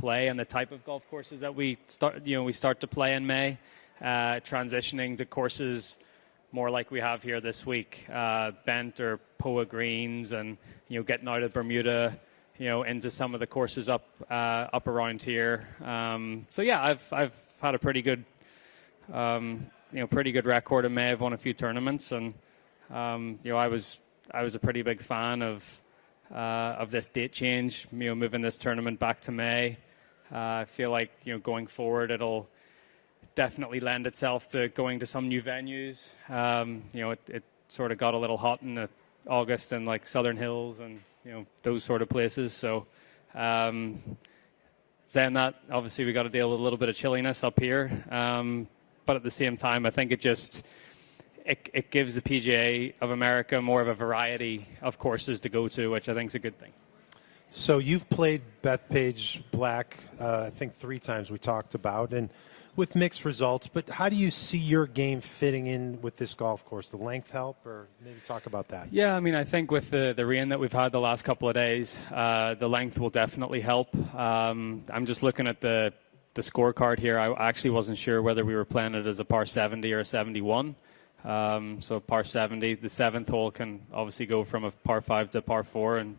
play and the type of golf courses that we start to play in May, transitioning to courses more like we have here this week, bent or POA greens, and getting out of Bermuda, into some of the courses up around here. So yeah, I've had a pretty good record in May. I've won a few tournaments, and I was a pretty big fan of this date change, moving this tournament back to May. I feel like, going forward, it'll definitely lend itself to going to some new venues. It sort of got a little hot in August in like Southern Hills and, those sort of places. So saying that, obviously we got to deal with a little bit of chilliness up here. But at the same time, I think it gives the PGA of America more of a variety of courses to go to, which I think is a good thing. So you've played Bethpage Black, I think 3 times we talked about, and with mixed results. But how do you see your game fitting in with this golf course? The length help, or maybe talk about that? Yeah, I mean, I think with the rain that we've had the last couple of days, the length will definitely help. I'm just looking at the scorecard here. I actually wasn't sure whether we were playing it as a par 70 or a 71. So par 70, the 7th hole can obviously go from a par 5 to a par 4. And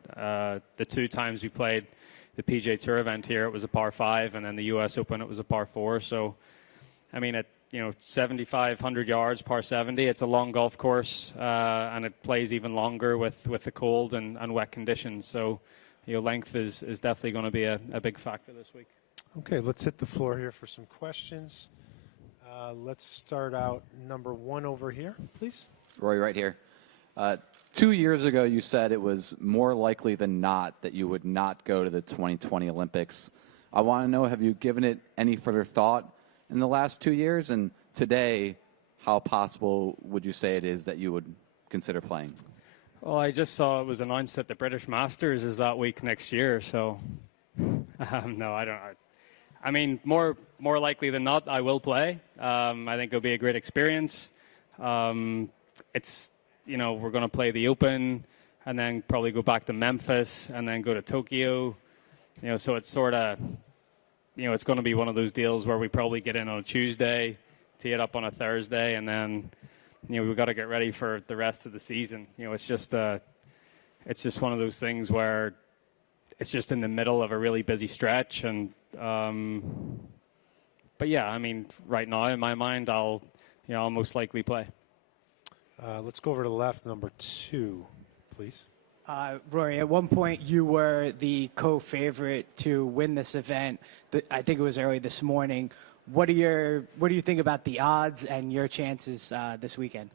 the 2 times we played the PGA Tour event here, it was a par 5, and then the U.S. Open, it was a par 4. So, I mean, at 7,500 yards, par 70, it's a long golf course, and it plays even longer with the cold and wet conditions. So, length is definitely going to be a big factor this week. Okay, let's hit the floor here for some questions. Let's start out number 1 over here, please. Rory, right here. 2 years ago, you said it was more likely than not that you would not go to the 2020 Olympics. I want to know, have you given it any further thought in the last 2 years? And today, how possible would you say it is that you would consider playing? Well, I just saw it was announced that the British Masters is that week next year, so no, I don't. I mean, more likely than not, I will play. I think it'll be a great experience. It's, we're going to play the Open and then probably go back to Memphis and then go to Tokyo. So it's sort of, it's going to be one of those deals where we probably get in on a Tuesday, tee it up on a Thursday, and then, we've got to get ready for the rest of the season. It's just one of those things where it's just in the middle of a really busy stretch. And but yeah, I mean, right now in my mind, I'll most likely play. Let's go over to the left, number 2, please. Rory, at one point you were the co-favorite to win this event. I think it was early this morning. What do you think about the odds and your chances this weekend?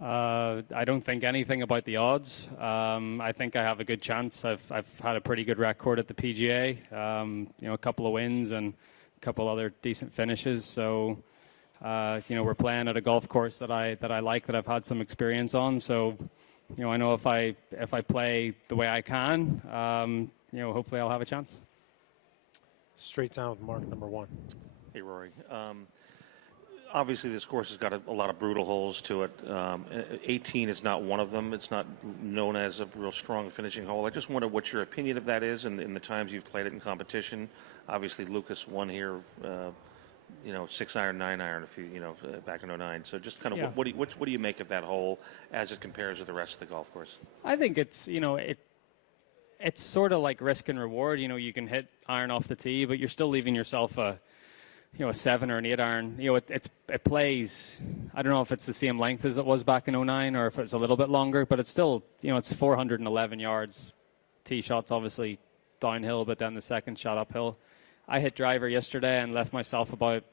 I don't think anything about the odds. I think I have a good chance. I've had a pretty good record at the PGA. A couple of wins and a couple other decent finishes. So, we're playing at a golf course that I like, that I've had some experience on. So, I know if I play the way I can, hopefully I'll have a chance. Straight down with Mark, number 1. Hey, Rory. Obviously, this course has got a lot of brutal holes to it. 18 is not one of them. It's not known as a real strong finishing hole. I just wonder what your opinion of that is in the times you've played it in competition. Obviously, Lucas won here, 6-iron, 9-iron, back in 2009. So just kind of what do you make of that hole as it compares to the rest of the golf course? I think it's, it's sort of like risk and reward. You can hit iron off the tee, but you're still leaving yourself a 7 or an 8-iron. It plays, I don't know if it's the same length as it was back in 2009 or if it's a little bit longer, but it's still, it's 411 yards. Tee shot's obviously downhill, but then the second shot uphill. I hit driver yesterday and left myself about,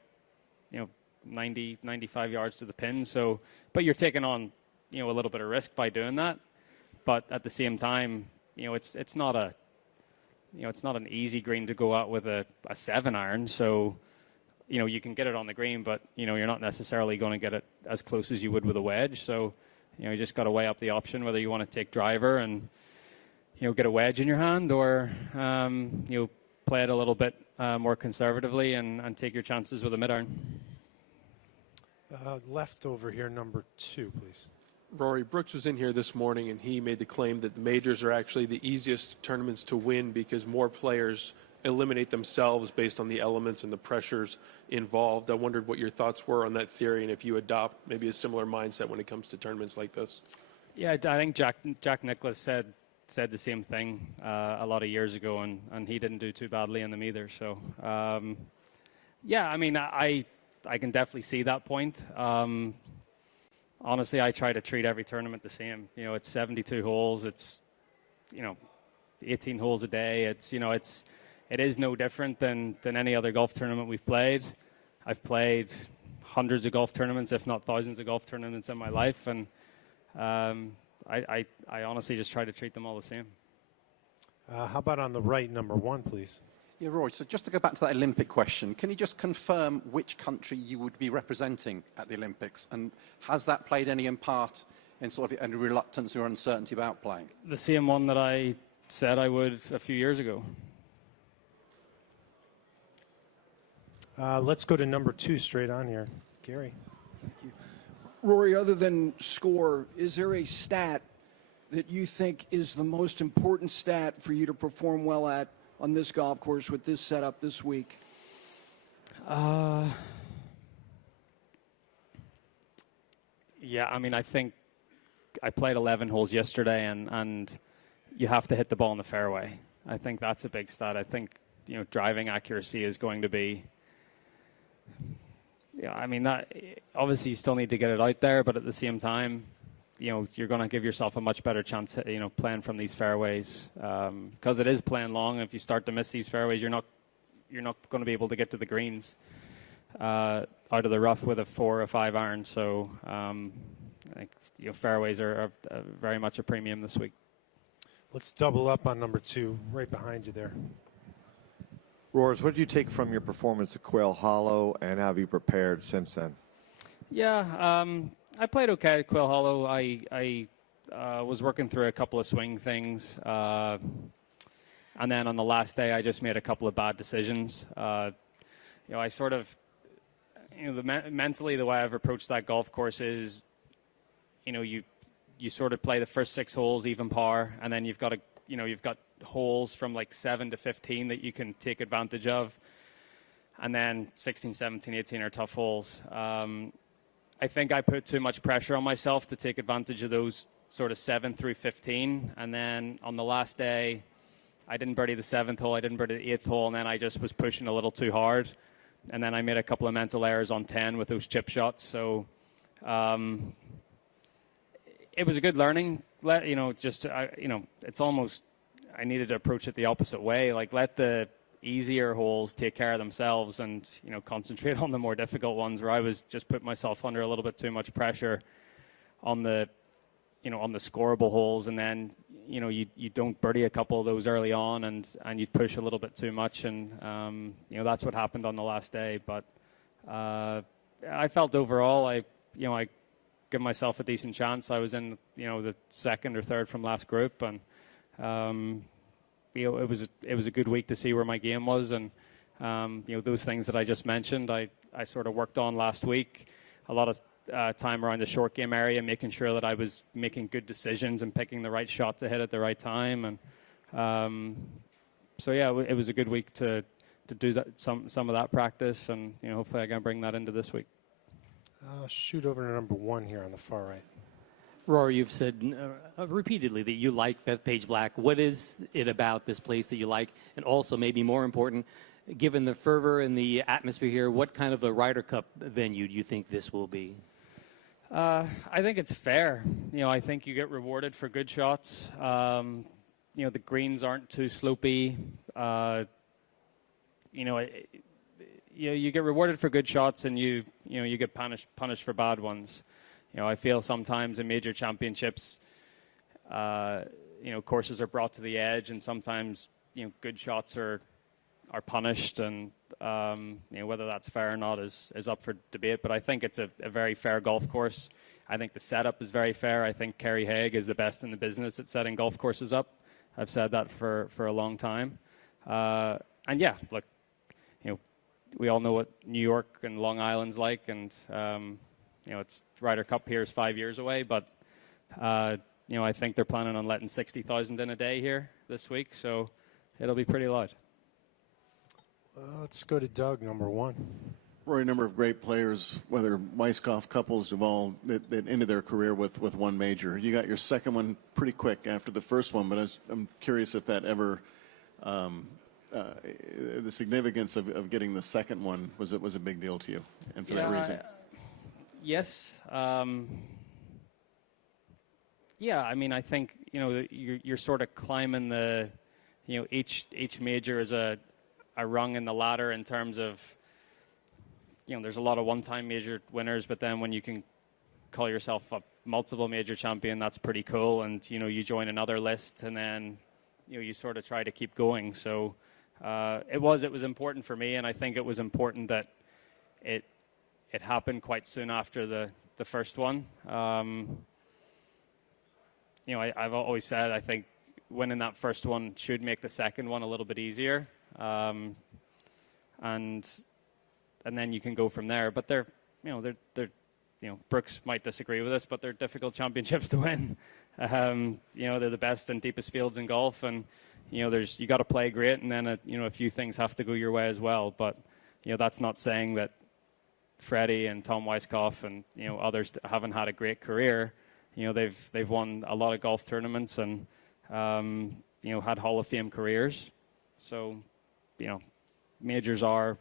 90, 95 yards to the pin. So, but you're taking on, a little bit of risk by doing that. But at the same time, it's not an easy green to go out with a 7-iron. So, you can get it on the green, but, you're not necessarily going to get it as close as you would with a wedge. So, you just got to weigh up the option, whether you want to take driver and, get a wedge in your hand, or, play it a little bit more conservatively and take your chances with a mid-iron. Left over here, number 2, please. Rory, Brooks was in here this morning, and he made the claim that the majors are actually the easiest tournaments to win because more players eliminate themselves based on the elements and the pressures involved. I wondered what your thoughts were on that theory and if you adopt maybe a similar mindset when it comes to tournaments like this. Yeah, I think Jack Nicklaus said the same thing a lot of years ago, and he didn't do too badly in them either. So, yeah, I mean, I can definitely see that point. Honestly, I try to treat every tournament the same. You know, it's 72 holes. It's, 18 holes a day. It is no different than any other golf tournament we've played. I've played hundreds of golf tournaments, if not thousands of golf tournaments in my life, and I honestly just try to treat them all the same. How about on the right, number 1, please? Yeah, Rory, so just to go back to that Olympic question, can you just confirm which country you would be representing at the Olympics? And has that played any part in sort of any reluctance or uncertainty about playing? The same one that I said I would a few years ago. Let's go to number 2 straight on here. Gary. Rory, other than score, is there a stat that you think is the most important stat for you to perform well at on this golf course with this setup this week? Yeah, I mean, I think I played 11 holes yesterday, and you have to hit the ball in the fairway. I think that's a big stat. I think, driving accuracy is going to be, I mean, that obviously you still need to get it out there, but at the same time, you're going to give yourself a much better chance, playing from these fairways, because it is playing long. If you start to miss these fairways, you're not going to be able to get to the greens out of the rough with a 4 or 5 iron. So, I think fairways are very much a premium this week. Let's double up on number 2, right behind you there. Roars, what did you take from your performance at Quail Hollow, and how have you prepared since then? Yeah, I played okay at Quail Hollow. I was working through a couple of swing things, and then on the last day, I just made a couple of bad decisions. I sort of, mentally, the way I've approached that golf course is, you sort of play the first 6 holes even par, and then you've got holes from like 7 to 15 that you can take advantage of, and then 16, 17, 18 are tough holes. I think I put too much pressure on myself to take advantage of those sort of 7 through 15, and then on the last day, I didn't birdie the 7th hole, I didn't birdie the 8th hole, and then I just was pushing a little too hard, and then I made a couple of mental errors on 10 with those chip shots. So it was a good learning. It's almost, I needed to approach it the opposite way. Like, let the easier holes take care of themselves, and concentrate on the more difficult ones, where I was just putting myself under a little bit too much pressure on the scoreable holes, and then you don't birdie a couple of those early on, and you push a little bit too much, and that's what happened on the last day. But I felt overall I give myself a decent chance. I was in the 2nd or 3rd from last group, and it was a good week to see where my game was, and those things that I just mentioned, I sort of worked on last week. A lot of time around the short game area, making sure that I was making good decisions and picking the right shot to hit at the right time, and so yeah, it was a good week to do that, some of that practice, and hopefully I can bring that into this week. Shoot over to number 1 here on the far right. Rory, you've said repeatedly that you like Bethpage Black. What is it about this place that you like? And also, maybe more important, given the fervor and the atmosphere here, what kind of a Ryder Cup venue do you think this will be? I think it's fair. I think you get rewarded for good shots. The greens aren't too slopey. You get rewarded for good shots, and you get punished for bad ones. I feel sometimes in major championships, courses are brought to the edge, and sometimes good shots are punished, and whether that's fair or not is up for debate. But I think it's a very fair golf course. I think the setup is very fair. I think Kerry Haig is the best in the business at setting golf courses up. I've said that for a long time. And yeah, look, we all know what New York and Long Island's like, and it's Ryder Cup here is 5 years away, but I think they're planning on letting 60,000 in a day here this week, so it'll be pretty loud. Let's go to Doug, number 1. Rory, a number of great players, whether Weiskopf couples, have all that ended their career with one major. You got your second one pretty quick after the first one, but I'm curious if that ever, the significance of getting the second one was a big deal to you, and for that reason. Yes. Yeah, I mean, I think, you're sort of climbing each major is a rung in the ladder in terms of, there's a lot of one-time major winners, but then when you can call yourself a multiple major champion, that's pretty cool. And, you join another list, and then, you sort of try to keep going. So it was important for me, and I think it was important that it happened quite soon after the first one. I've always said I think winning that first one should make the second one a little bit easier. And then you can go from there. But they're Brooks might disagree with us, but they're difficult championships to win. They're the best and deepest fields in golf, and you got to play great, and then a few things have to go your way as well. But that's not saying that Freddie and Tom Weiskopf and others haven't had a great career. They've won a lot of golf tournaments and had Hall of Fame careers. So majors are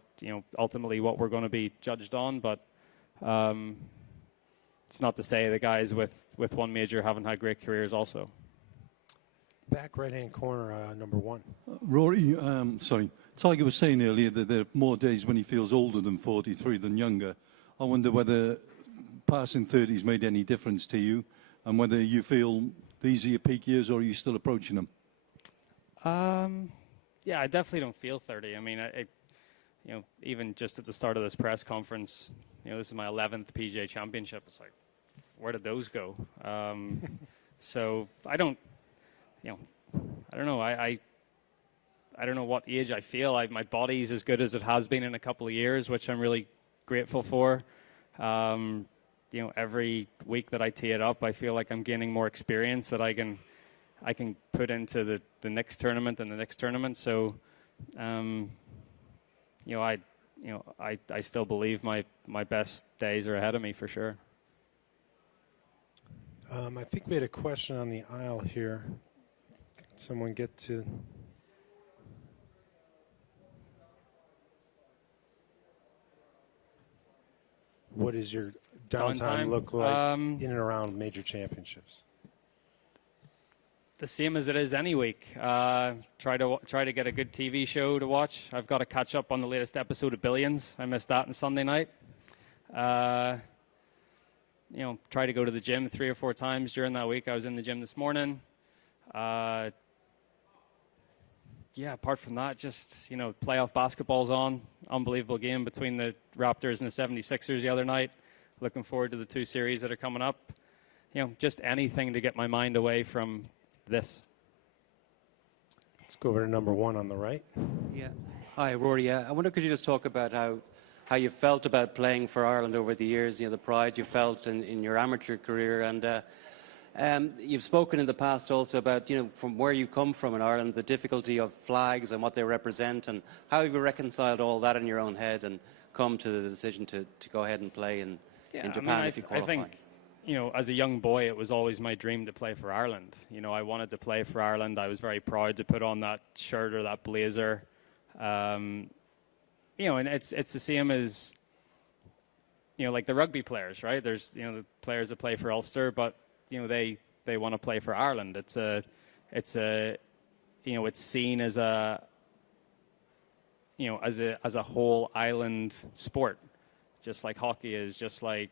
ultimately what we're going to be judged on, but it's not to say the guys with one major haven't had great careers also. Back right-hand corner, number 1. Rory, Tiger was saying earlier that there are more days when he feels older than 43 than younger. I wonder whether passing 30's made any difference to you, and whether you feel these are your peak years, or are you still approaching them? Yeah, I definitely don't feel 30. I mean, even just at the start of this press conference, this is my 11th PGA Championship. It's like, where did those go? So I don't know. I don't know what age I feel. My body's as good as it has been in a couple of years, which I'm really grateful for. Every week that I tee it up, I feel like I'm gaining more experience that I can put into the next tournament and the next tournament. So, I still believe my best days are ahead of me for sure. I think we had a question on the aisle here. Can someone get to... What does your downtime look like in and around major championships? The same as it is any week. Try to get a good TV show to watch. I've got to catch up on the latest episode of Billions. I missed that on Sunday night. Try to go to the gym 3 or 4 times during that week. I was in the gym this morning. Apart from that, just, playoff basketball's on. Unbelievable game between the Raptors and the 76ers the other night. Looking forward to the 2 series that are coming up. Just anything to get my mind away from this. Let's go over to number 1 on the right. Yeah. Hi, Rory. I wonder, could you just talk about how you felt about playing for Ireland over the years, the pride you felt in your amateur career, and you've spoken in the past also about, from where you come from in Ireland, the difficulty of flags and what they represent, and how have you reconciled all that in your own head and come to the decision to go ahead and play in Japan if you qualify? I think, as a young boy, it was always my dream to play for Ireland. I wanted to play for Ireland. I was very proud to put on that shirt or that blazer. And it's the same as, like the rugby players, right? There's, the players that play for Ulster, but, they want to play for Ireland. It's seen as a, as a whole island sport, just like hockey is, just like,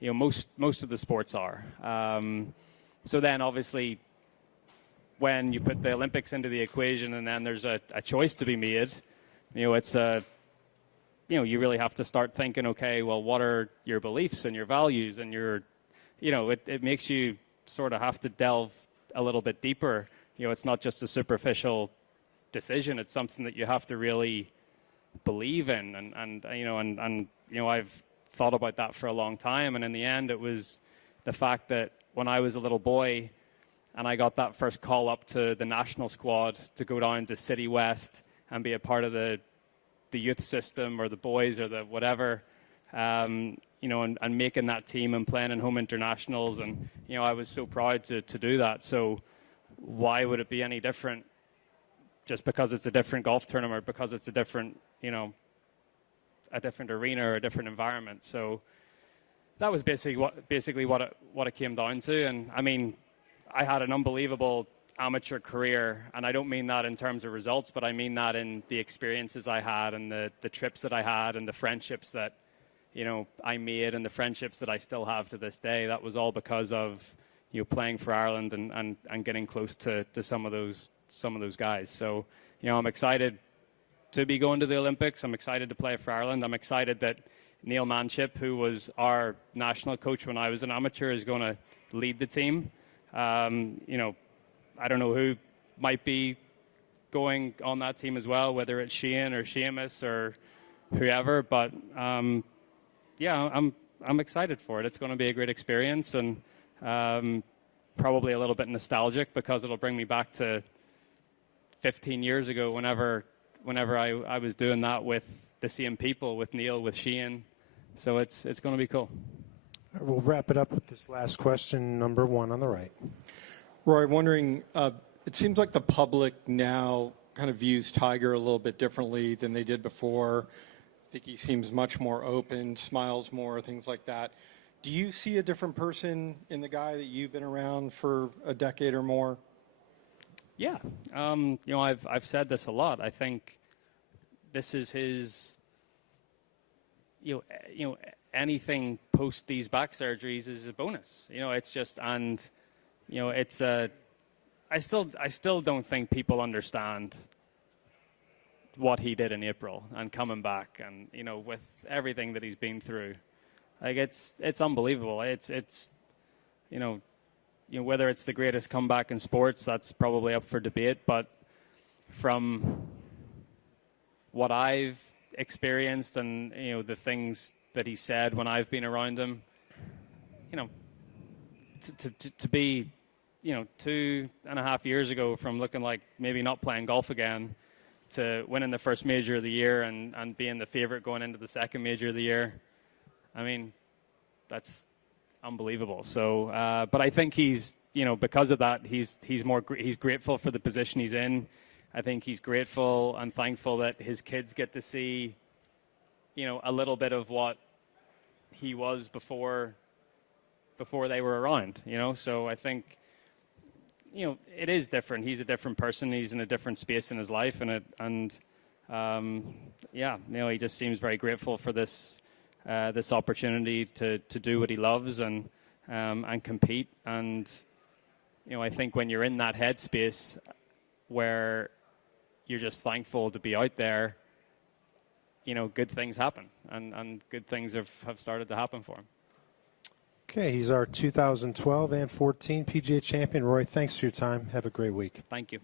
most of the sports are. So then obviously when you put the Olympics into the equation and then there's a choice to be made, it's you really have to start thinking, okay, well, what are your beliefs and your values and your, it makes you sort of have to delve a little bit deeper. It's not just a superficial decision. It's something that you have to really believe in. And I've thought about that for a long time. And in the end, it was the fact that when I was a little boy and I got that first call up to the national squad to go down to City West and be a part of the the youth system or the boys or the whatever, you know, and making that team and playing in home internationals. And, you know, I was so proud to do that. So why would it be any different just because it's a different golf tournament, because it's a different, you know, a different arena or a different environment? So that was basically what it came down to. And I mean, I had an unbelievable amateur career, and I don't mean that in terms of results, but I mean that in the experiences I had and the trips that I had and the friendships that, you know, I made and the friendships that I still have to this day. That was all because of, you know, playing for Ireland and getting close to some of those guys. So, you know, I'm excited to be going to the Olympics. I'm excited to play for Ireland. I'm excited that Neil Manship, who was our national coach when I was an amateur, is going to lead the team. You know, I don't know who might be going on that team as well, whether it's Sheehan or Seamus or whoever. But yeah, I'm excited for it. It's going to be a great experience, and probably a little bit nostalgic because it'll bring me back to 15 years ago. Whenever I was doing that with the same people, with Neil, with Sheehan. So it's going to be cool. We'll wrap it up with this last question, number 1 on the right. Rory, I'm wondering, it seems like the public now kind of views Tiger a little bit differently than they did before. I think he seems much more open, smiles more, things like that. Do you see a different person in the guy that you've been around for a decade or more? Yeah. You know, I've said this a lot. I think this is his, you know, anything post these back surgeries is a bonus. You know, it's just, and, you know, it's I still don't think people understand what he did in April and coming back, and, you know, with everything that he's been through. Like, it's unbelievable. It's you know, whether it's the greatest comeback in sports, that's probably up for debate, but from what I've experienced and, you know, the things that he said when I've been around him, you know, to be, you know, 2.5 years ago from looking like maybe not playing golf again to winning the first major of the year and being the favorite going into the second major of the year, I mean, that's unbelievable. So, but I think he's, you know, because of that, he's grateful for the position he's in. I think he's grateful and thankful that his kids get to see, you know, a little bit of what he was before they were around, you know. So I think, you know, it is different. He's a different person. He's in a different space in his life, yeah, you know, he just seems very grateful for this opportunity to do what he loves and compete. And, you know, I think when you're in that headspace where you're just thankful to be out there, you know, good things happen, and good things have started to happen for him. Okay, he's our 2012 and 14 PGA champion. Rory, thanks for your time. Have a great week. Thank you.